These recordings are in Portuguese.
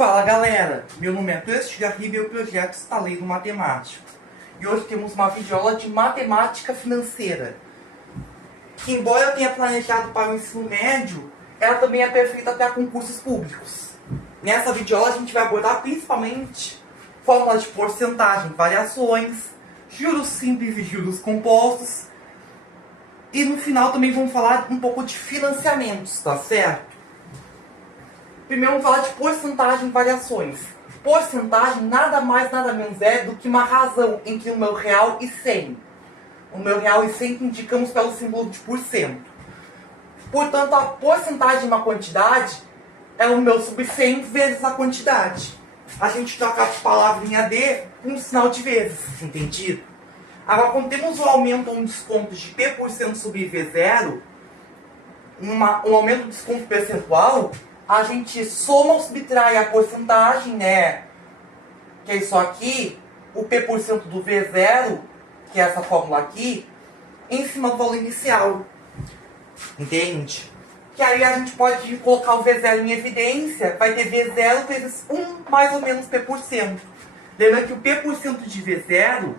Fala galera, meu nome é Cleus Garrido e meu projeto Estaleiro Matemático. E hoje temos uma videoaula de matemática financeira, que embora eu tenha planejado para o ensino médio, ela também é perfeita para concursos públicos. Nessa videoaula a gente vai abordar principalmente fórmulas de porcentagem, variações, juros simples e juros compostos. E no final também vamos falar um pouco de financiamentos, tá certo? Primeiro vamos falar de porcentagem e variações. Porcentagem nada mais nada menos é do que uma razão entre o meu real e 100. O meu real e 100 que indicamos pelo símbolo de %. Portanto, a porcentagem de uma quantidade é o meu sub 100 vezes a quantidade. A gente troca a palavrinha D com um sinal de vezes, entendido? Agora, quando temos um aumento ou um desconto de P% sobre V0, um aumento do desconto percentual, a gente soma ou subtrai a porcentagem, né? Que é isso aqui, o P% do V0, que é essa fórmula aqui, em cima do valor inicial. Entende? Que aí a gente pode colocar o V0 em evidência, vai ter V0 vezes 1 mais ou menos P%. Lembra que o P% de V0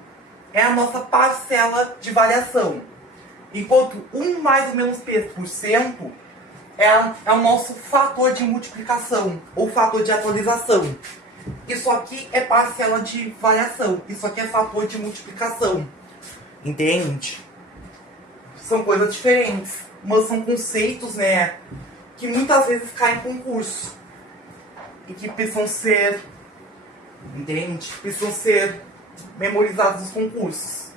é a nossa parcela de variação. Enquanto 1 mais ou menos P% é o nosso fator de multiplicação, ou fator de atualização. Isso aqui é parcela de variação, isso aqui é fator de multiplicação. Entende? São coisas diferentes, mas são conceitos, né, que muitas vezes caem em concurso. E que precisam ser, entende? Precisam ser memorizados nos concursos.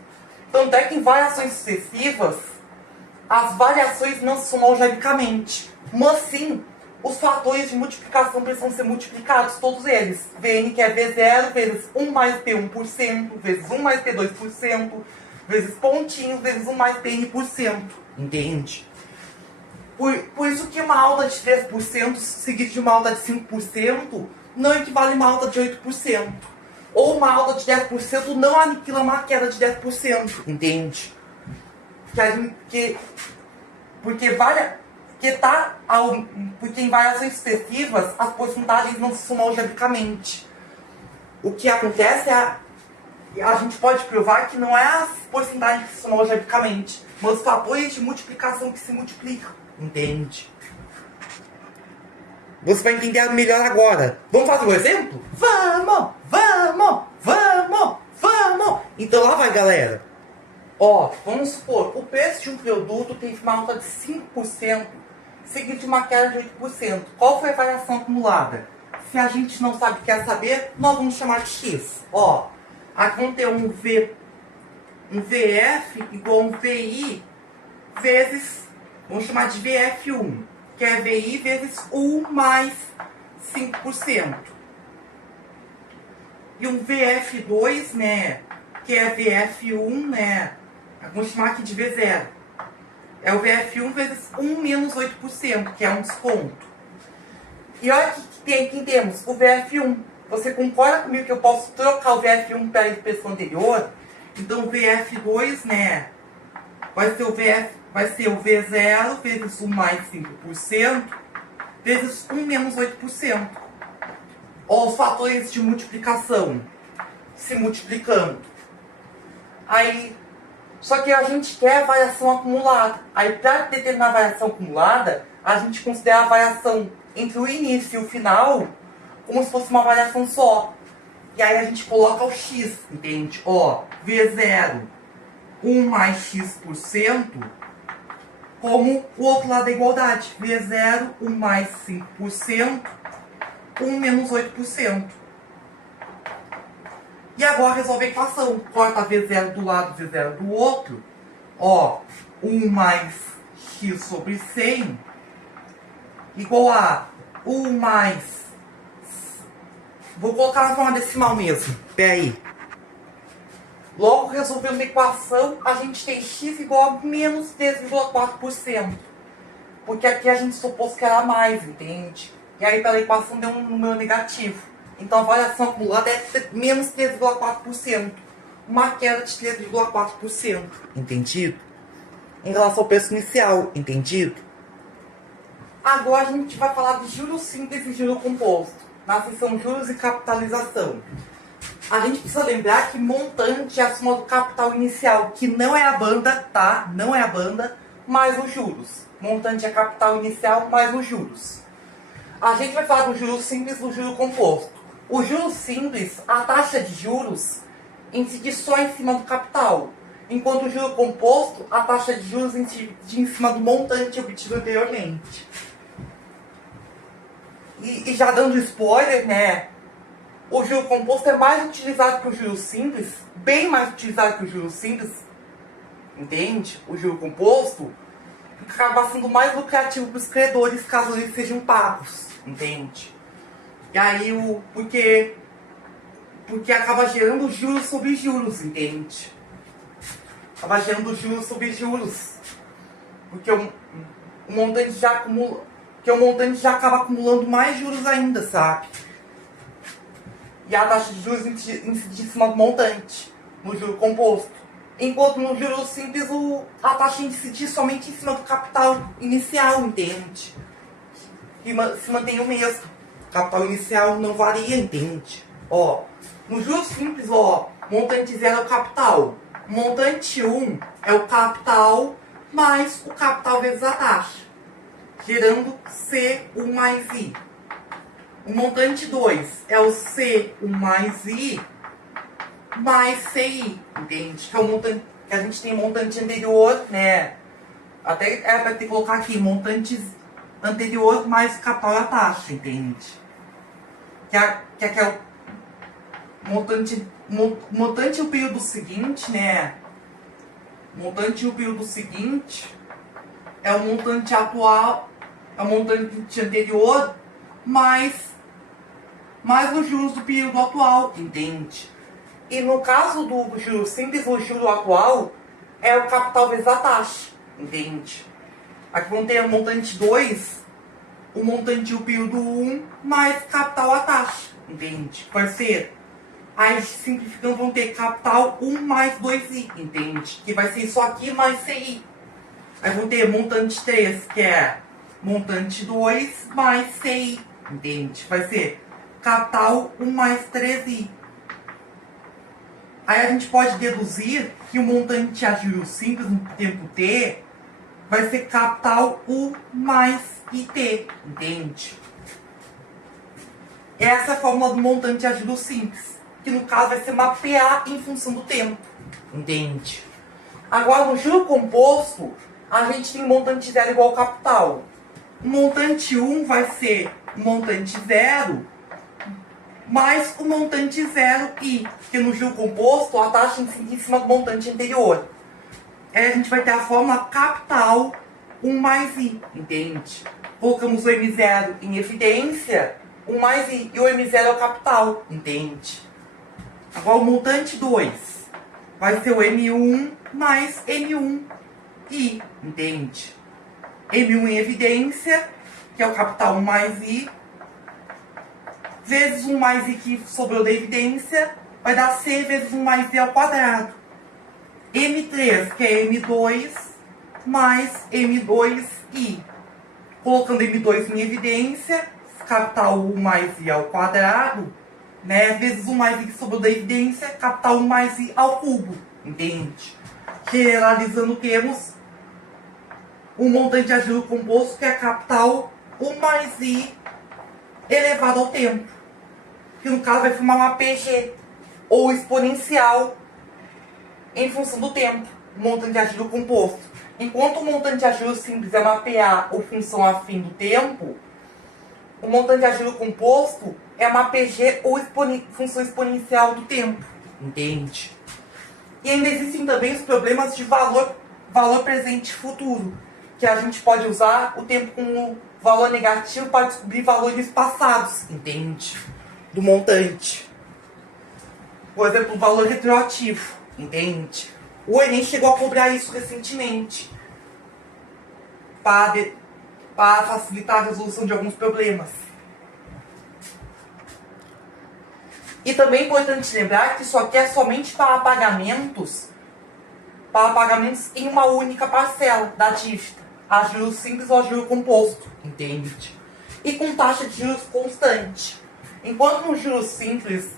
Tanto é que em variações sucessivas, as variações não se somam algebricamente, mas sim, os fatores de multiplicação precisam ser multiplicados, todos eles. Vn, que é V0, vezes 1 mais P1%, vezes 1 mais P2%, vezes pontinho, vezes 1 mais Pn%. Entende? Por isso que uma alta de 3% seguida de uma alta de 5% não equivale a uma alta de 8%. Ou uma alta de 10% não aniquila uma queda de 10%. Entende? Porque em variações sucessivas as porcentagens não se somam algebricamente. O que acontece é a gente pode provar que não é as porcentagens que se somam algebricamente, mas os fatores de multiplicação que se multiplicam. Entende? Você vai entender melhor agora. Vamos fazer um exemplo? Vamos! Então lá vai, galera. Ó, vamos supor, o preço de um produto teve uma alta de 5%, seguido de uma queda de 8%. Qual foi a variação acumulada? Se a gente não sabe, quer saber, nós vamos chamar de X. Ó, aqui vamos ter um VF igual a um VI vezes, vamos chamar de VF1, que é VI vezes 1 mais 5%. E um VF2, né, que é VF1, né, vamos chamar aqui de V0. É o VF1 vezes 1 menos 8%, que é um desconto. E olha que temos o VF1. Você concorda comigo que eu posso trocar o VF1 pela expressão anterior? Então o VF2, né, vai ser o V0 vezes 1 mais 5% vezes 1 menos 8%. Ó, os fatores de multiplicação se multiplicando. Aí, só que a gente quer a variação acumulada. Aí, para determinar a variação acumulada, a gente considera a variação entre o início e o final como se fosse uma variação só. E aí a gente coloca o x, entende? Ó, V0, 1 mais x%, como o outro lado da igualdade. V0, 1 mais 5%, 1 menos 8%. E agora resolve a equação. Corta V0 do lado, V0 do outro. Ó, 1 mais x sobre 100 igual a 1 mais... Vou colocar na forma decimal mesmo. Pera aí. Logo, resolvendo a equação, a gente tem x igual a menos 3,4%. Porque aqui a gente supôs que era mais, entende? E aí pela equação deu um número negativo. Então a variação acumulada é menos 3,4%. Uma queda de 3,4%. Entendido? Em relação ao preço inicial. Entendido? Agora a gente vai falar de juros simples e juros composto. na seção juros e capitalização. A gente precisa lembrar que montante é a soma do capital inicial, que não é a banda, tá? Não é a banda, mais os juros. Montante é capital inicial mais os juros. A gente vai falar do juro simples e do juro composto. O juro simples, a taxa de juros incide só em cima do capital, enquanto o juro composto, a taxa de juros incide em cima do montante obtido anteriormente. E já dando spoiler, né? O juro composto é mais utilizado que o juro simples, bem mais utilizado que o juro simples, entende? O juro composto acaba sendo mais lucrativo para os credores caso eles sejam pagos, entende? E aí, porque acaba gerando juros sobre juros, entende? Acaba gerando juros sobre juros. Porque o montante já acumula, que o montante já acaba acumulando mais juros ainda, sabe? E a taxa de juros incide em cima do montante, no juro composto. Enquanto no juro simples, a taxa incide somente em cima do capital inicial, entende? E se mantém o mesmo. O capital inicial não varia, entende? Ó, no juro simples, ó, montante 0 é o capital. Montante 1 é o capital mais o capital vezes a taxa, gerando C1 mais I. O montante 2 é o C1 mais I mais CI, entende? Que é o montante que a gente tem montante anterior, né? Até vai ter que colocar aqui montante anterior mais o capital e a taxa, entende? Que é o montante e o período seguinte, né? Montante e o período seguinte é o montante atual, é o montante anterior mais os juros do período atual, entende? E no caso do juro simples, o juro atual é o capital vezes a taxa, entende? Aqui vão ter o montante 2, o montante e o período 1 mais capital a taxa, entende? Vai ser, aí simplificando vão ter capital 1 mais 2i, entende? Que vai ser isso aqui mais CI. Aí vão ter montante 3, que é montante 2 mais CI, entende? Vai ser capital 1 mais 3i. Aí a gente pode deduzir que o montante a juros simples no tempo t vai ser capital U mais IT, entende? Essa é a fórmula do montante a juros simples, que no caso vai ser uma PA em função do tempo, entende? Agora no juro composto, a gente tem montante 0 igual ao capital. O montante 1 vai ser o montante 0 mais o montante 0i, que no juro composto a taxa incide em cima do montante anterior. Aí a gente vai ter a fórmula capital 1 mais i, entende? Colocamos o M0 em evidência, 1 mais i, e o M0 é o capital, entende? Agora o montante 2 vai ser o M1 mais M1i, entende? M1 em evidência, que é o capital 1 mais i, vezes 1 mais i que sobrou da evidência, vai dar C vezes 1 mais i ao quadrado. M3, que é M2, mais M2i. Colocando M2 em evidência, capital 1 mais i ao quadrado, né, vezes 1 mais i que sobrou da evidência, capital 1 mais i ao cubo, entende? Generalizando, temos o montante a juro composto, que é capital 1 mais i elevado ao tempo, que no caso vai formar uma PG, ou exponencial, em função do tempo, o montante a juro composto. Enquanto o montante a juro simples é uma PA ou função afim do tempo, o montante a juro composto é uma PG ou função exponencial do tempo, entende? E ainda existem também os problemas de valor presente e futuro, que a gente pode usar o tempo como valor negativo para descobrir valores passados, entende? Do montante. Por exemplo, o valor retroativo, entende? O Enem chegou a cobrar isso recentemente para facilitar a resolução de alguns problemas. E também é importante lembrar que isso aqui é somente para pagamentos em uma única parcela da dívida, a juros simples ou a juro composto, entende? E com taxa de juros constante. Enquanto no juros simples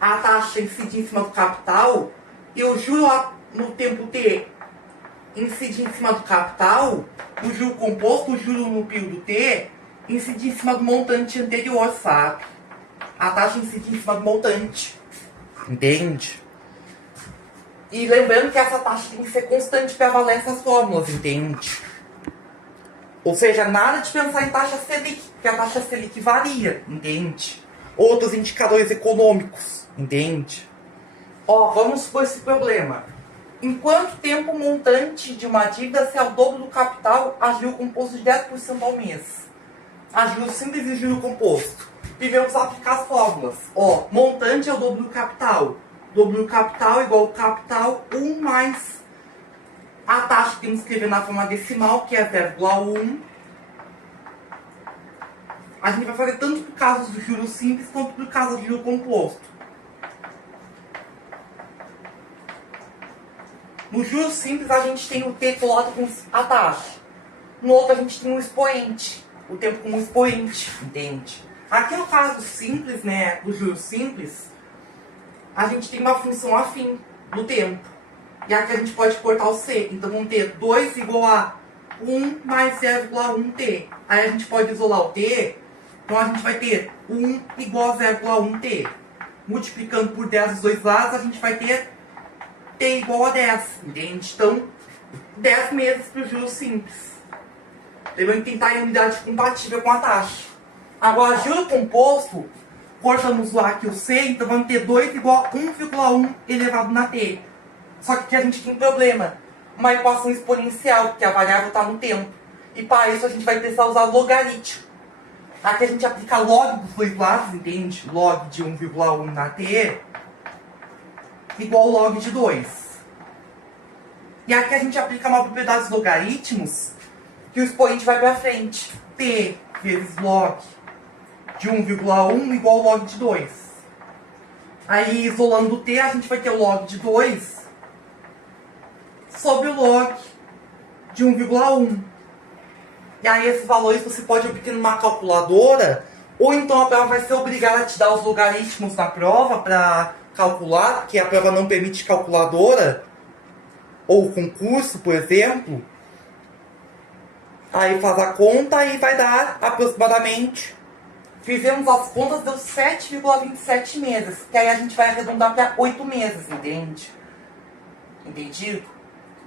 a taxa incide em cima do capital e o juro no tempo T incide em cima do capital, o juro composto, o juro no período T, incide em cima do montante anterior, sabe? A taxa incide em cima do montante. Entende? E lembrando que essa taxa tem que ser constante para valer essas fórmulas, entende? Ou seja, nada de pensar em taxa Selic, porque a taxa Selic varia, entende? Outros indicadores econômicos, entende? Ó, vamos supor esse problema. Em quanto tempo o montante de uma dívida, se é o dobro do capital, a juro composto de 10% ao mês? A juro simples e juro composto. Primeiro vamos aplicar as fórmulas. Ó, montante é o dobro do capital. Dobro do capital igual ao capital 1 mais a taxa que temos que escrever na forma decimal, que é 0,1. A gente vai fazer tanto por causa do juro simples quanto por causa do juro composto. No juro simples a gente tem o T colado com a taxa. No outro a gente tem um expoente, o tempo como expoente, entende? Aqui no caso simples, né, do juro simples, a gente tem uma função afim no tempo. E aqui a gente pode cortar o C. Então vamos ter 2 igual a 1 mais 0,1T. Aí a gente pode isolar o T. Então a gente vai ter 1 igual a 0,1T. Multiplicando por 10 dos dois lados, a gente vai ter T igual a 10. Entende? Então, 10 meses para o juro simples. Devemos tentar em unidade compatível com a taxa. Agora, juro composto, cortamos lá aqui o C, então vamos ter 2 igual a 1,1 elevado na T. Só que aqui a gente tem um problema. Uma equação exponencial, porque a variável está no tempo. E para isso a gente vai precisar usar logaritmo. Aqui a gente aplica log dos dois lados, entende? Log de 1,1 na T igual log de 2. E aqui a gente aplica uma propriedade dos logaritmos, que o expoente vai para frente. T vezes log de 1,1 igual log de 2. Aí, isolando o T, a gente vai ter o log de 2 sobre o log de 1,1. E aí, esses valores você pode obter numa calculadora, ou então a prova vai ser obrigada a te dar os logaritmos na prova para calcular, porque a prova não permite calculadora, ou concurso, por exemplo. Aí faz a conta e vai dar aproximadamente. Fizemos as contas, deu 7,27 meses. Que aí a gente vai arredondar para 8 meses, entende? Entendido?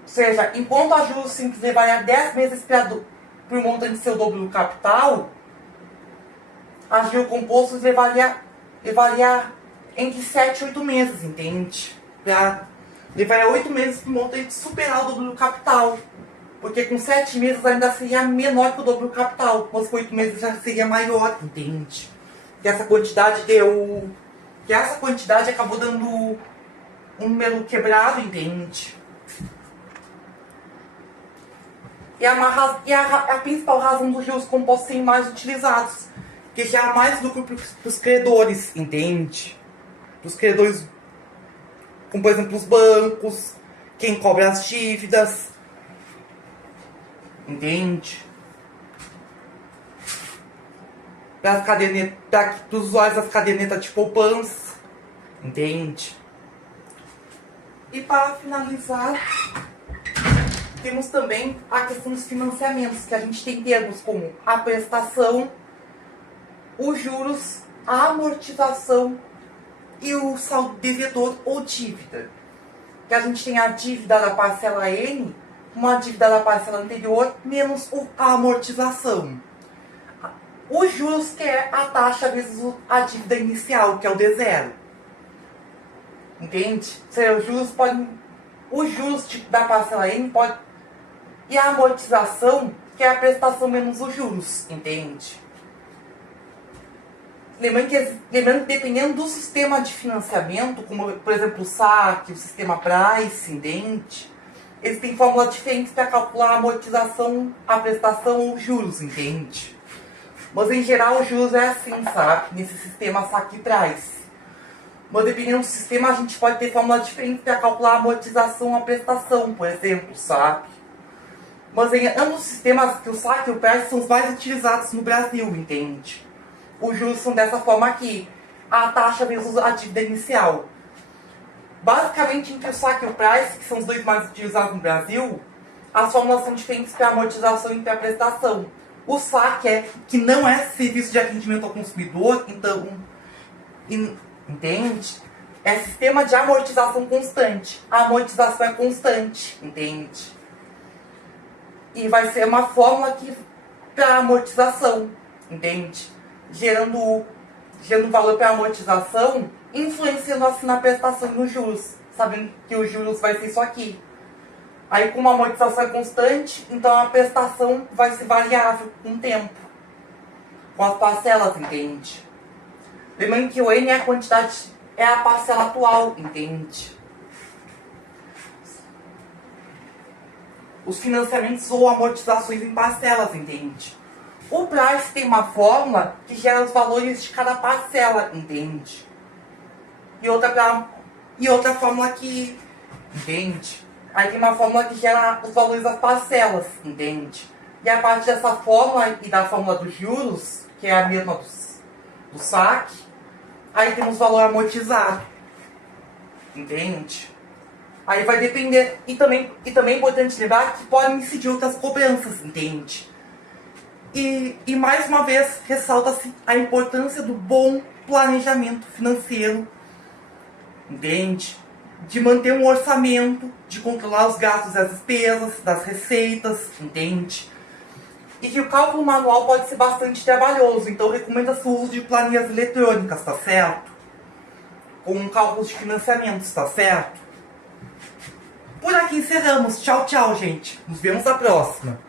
Ou seja, enquanto a juros simples levaria 10 meses para o montante ser o dobro do capital, a juros compostos levaria entre 7 e 8 meses, entende? Levaria 8 meses para o montante superar o dobro do capital. Porque com 7 meses ainda seria menor que o dobro do capital. Mas com 8 meses já seria maior, entende? Que essa quantidade acabou dando um número quebrado, entende? E a principal razão dos juros compostos serem mais utilizados. Porque gera mais lucro para os credores, entende? Para os credores, como por exemplo os bancos, quem cobra as dívidas. Entende? Para os usuários das cadernetas de poupança. Entende? E para finalizar, temos também a questão dos financiamentos, que a gente tem termos como a prestação, os juros, a amortização e o saldo devedor ou dívida. Que a gente tem a dívida da parcela N, uma dívida da parcela anterior, menos a amortização. Os juros, que é a taxa vezes a dívida inicial, que é o D0. Entende? Ou seja, os juros da parcela N e a amortização, que é a prestação menos os juros. Entende? Lembrando que dependendo do sistema de financiamento, como por exemplo o SAC, o sistema Price, entende? Eles têm fórmulas diferentes para calcular a amortização, a prestação ou os juros, entende? Mas em geral os juros é assim, sabe? Nesse sistema SAC e Price. Mas dependendo do sistema a gente pode ter fórmulas diferentes para calcular a amortização ou a prestação, por exemplo, sabe? Mas em ambos os sistemas, que o SAC e o Price são os mais utilizados no Brasil, entende? os juros são dessa forma aqui. A taxa vezes a dívida inicial. Basicamente, entre o SAC e o Price, que são os dois mais utilizados no Brasil, as fórmulas são diferentes para amortização e para prestação. O SAC que não é serviço de atendimento ao consumidor, então, entende? É sistema de amortização constante. A amortização é constante, entende? E vai ser uma fórmula que para amortização, entende? Gerando valor para amortização, influenciando assim na prestação e nos juros, sabendo que os juros vai ser isso aqui. Aí, como a amortização é constante, então a prestação vai ser variável com o tempo, com as parcelas, entende? Lembrando que o N é a quantidade, é a parcela atual, entende? Os financiamentos ou amortizações em parcelas, entende? O Price tem uma fórmula que gera os valores de cada parcela, entende? E outra fórmula que, entende? Aí tem uma fórmula que gera os valores das parcelas, entende? E a partir dessa fórmula e da fórmula dos juros, que é a mesma do SAC, aí temos o valor amortizado, entende? Aí vai depender, e também é importante lembrar que podem incidir outras cobranças, entende? E mais uma vez, ressalta-se a importância do bom planejamento financeiro, entende? De manter um orçamento, de controlar os gastos e as despesas, das receitas, entende? E que o cálculo manual pode ser bastante trabalhoso, então recomenda-se o uso de planilhas eletrônicas, tá certo? Com cálculos de financiamentos, tá certo? Por aqui encerramos. Tchau, tchau, gente. Nos vemos na próxima.